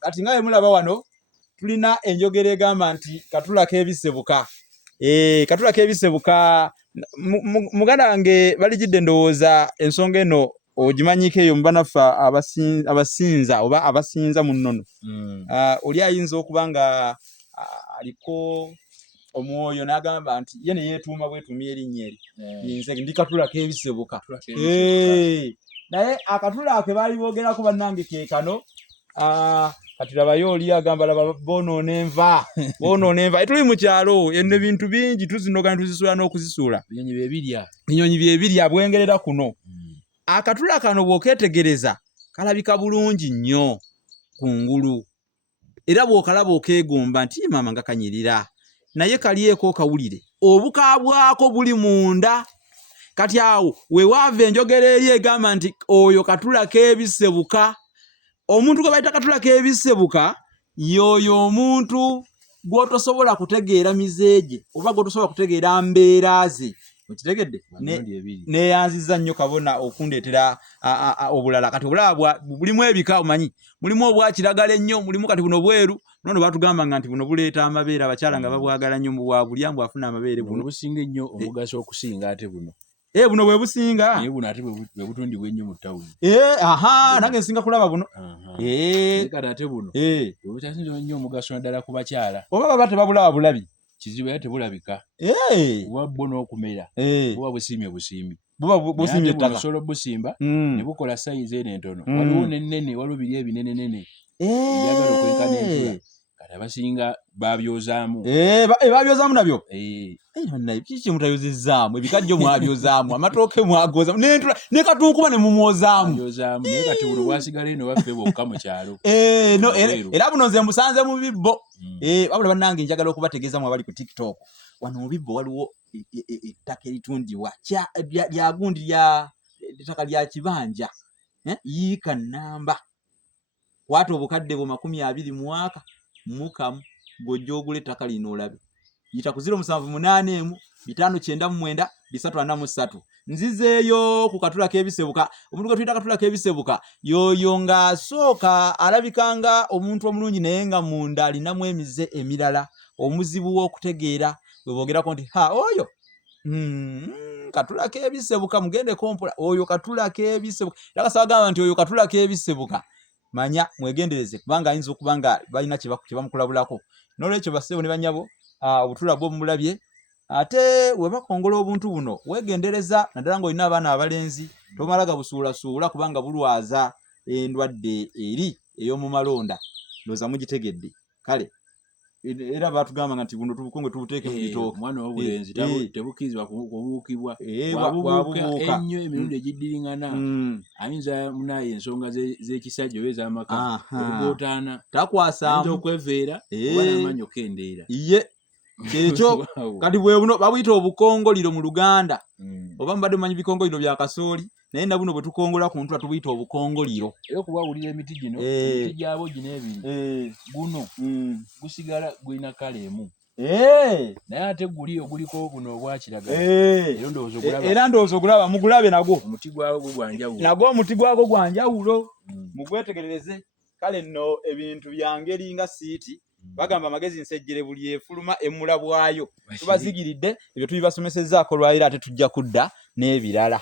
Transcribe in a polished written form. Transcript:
kati ngawe mulaba wano tulina enjogera egamba nti katula kebisebuka. Katula kebisebuka muganda wange balijidde ndowooza ensonga eno ogimanyiko eyo mubanafa abasinza oba abasinza mu nnono. Oli ayinza okuba nga aliko omwoyo n'agamba nti ye ne yeetuuma bwetuumya erinnya eri nze ndi katula kebisebuka. Naye akatula ke baali boogerako bannange ke kano. Kati labayo oli agamba laba bonoona enva. Tuli mu kyalo eno ebintu bingi tuzinoga ne tuzisuula n'okuzisuula. Binyonyi bye birya bwengerera kuno. Akatula kano bw'okeetegereza kalabika bulungi nnyo kungulu. Era bw'okalaba okeegomba nti maama nga kanyirira. Naye kalieko kawulire obukaabwako buli munda. Kati awo wewaava enjogera eri egamba nti oyo katula kebisebuka. Omuntu gwe bayita katula kebisebuka yoyo omuntu gwotosobola kutegeera mizeeje oba gwotosobola kutegeera mbeera ze. Okitegedde? Neyanziza nnyo kabona okundeetera obulala. Kati obulala bulimu ebika omanyi. Mulimu obwa kiragala ennyo, mulimu kati buno bweru. Nono batugamba nti buno buleeta amabeere abakyala nga babwagala nnyo bwa bulya mbu afuna amabeere buno. Businga nnyo omugaso okusinga ate buno. Buno bwe businga. Buno ate bwe butundibwa ennyo mu ttawuni. Nange nsinga kulaba buno. Kati ate buno. Bwebutasinga nnyo omugaso naddala ku bakyala. Oba baba tebabulaba bulabi. Kizibu era tebulabika. Buba bwo n'okumera. Buba busiimye busimbi. Buba busiimye ttaka. Osobola busimba ne bukola sayizi eno entono. Waliwo n'ennene, waliwo biri ebinenenene. Byagala okwenkana entula. Kati abasinga babyozaamu. Babyozaamu nabyo? Naye kiki mutayozezaamu? Ebikajjo mwabyozaamu, amatooke mwagozaamu, n'entula ne katunkuba ne mumwozaamu. Babyozaamu naye kati buno bwasigala eno baffe bokka mu kyalo. Era buno nze mbusanze mu bibbo. Wabula bannange njagala okubategeeza abali ku TikTok. Wano mu bibbo waliwo ettaka eritundibwa lya gundi lya ettaka lya kibanja. Yiika nnamba. Kwata obukadde bwo 20 mu mwaka mukamu gojja ogula ettaka lino olabe. Yita ku 078 599 343. Nzizeeyo ku katula kebisebuka. Omuntu gwe tuyita katula kebisebuka yoyo ng'asooka alabikanga omuntu omulungi naye nga munda alinamu emize emirala omuzibu w'okutegeera bwe boogerako nti oyo katula kebisebuka mugende kompola oyo katula kebisebuka. Era kasaba gamba nti oyo katula kebisebuka manya mwegendereze kubanga ayinza okuba nga balina kye bamukulabulako. N'olwekyo bassebo ne bannyabo obutula bwo mubulabye. Ate we bakongola obuntu buno wegendereza naddala ng'olina abaana abalenzi tomalaga busuulasuula kubanga bulwaza endwadde eri ey'omu malonda. Ndowooza mugitegedde. Kale era batugamba nti buno tubukongwe tubuteeke mu bitooke. Omwana w'obulenzi tebukirizibwa kubuukibwa. Bwabubuuka ennyo emirundi egiddiringana ayinza munaye ensonga z'ekisajja oba ez'amaka obugootaana takwasaamu ayinza okweveera oba n'amaanyi okendeera. Ekyo kati bwe buno babuyita obukongoliro mu Luganda. Oba mbadde mumanyi bikongoliro bya kasooli naye na buno bwe tukongola ku ntula tubuyita obukongoliro. Era okubawulira emiti gino emiti gyabo gino ebiri guno gusigala gulina kala emu. Naye ate guli oguliko buno obwa kiragala. Era ndowooza ogulaba mugulabe nagwo. Omuti gwago gwa njawulo. Nagwo omuti gwago gwa njawulo. Mugwetegerereze. Kale nno ebintu bya ngeri nga siiti. Bagamba amagezi nsejjere buli efuluma emmula bwayo. Tubazigiridde ebyo tubibasomesezzaako lwayira ate tujja kudda n'ebirala.